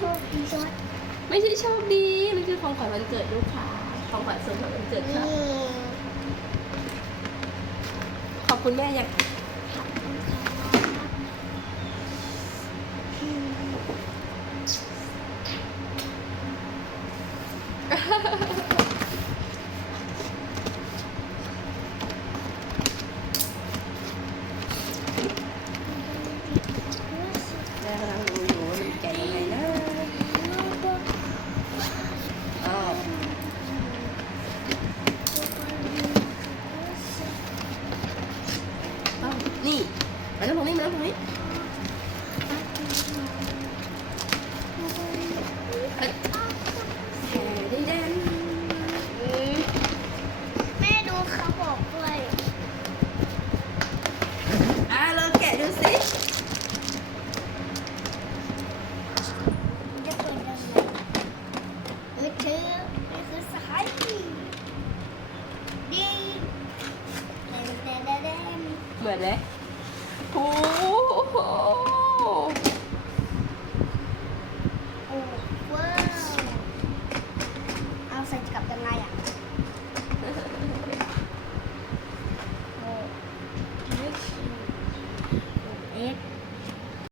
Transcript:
โชคดีช็อตไม่ใช่โชคดีมันคือของขวัญวันเกิดลูกค้าของขวัญส่วนของวันเกิดครับนี่ขอบคุณแม่ยัง แม่กำลังดูอยู่ว่ามันแกะยังไงนะอ้าวอ้าวนี่ มันต้องตรงนี้มันต้องตรงนี้เฮ้ยแห่ได้แดนแม่ดูเขาบอกด้วยอะเราแกะดูสิจะเปิดยังไงเออเธอนี่คือสายดีดีเดนเดนเดนเดนเโอ้โหโอ้ว้าวเอาใส่กับยังไงอะโอ้เอ็กซ์เอ็กซ์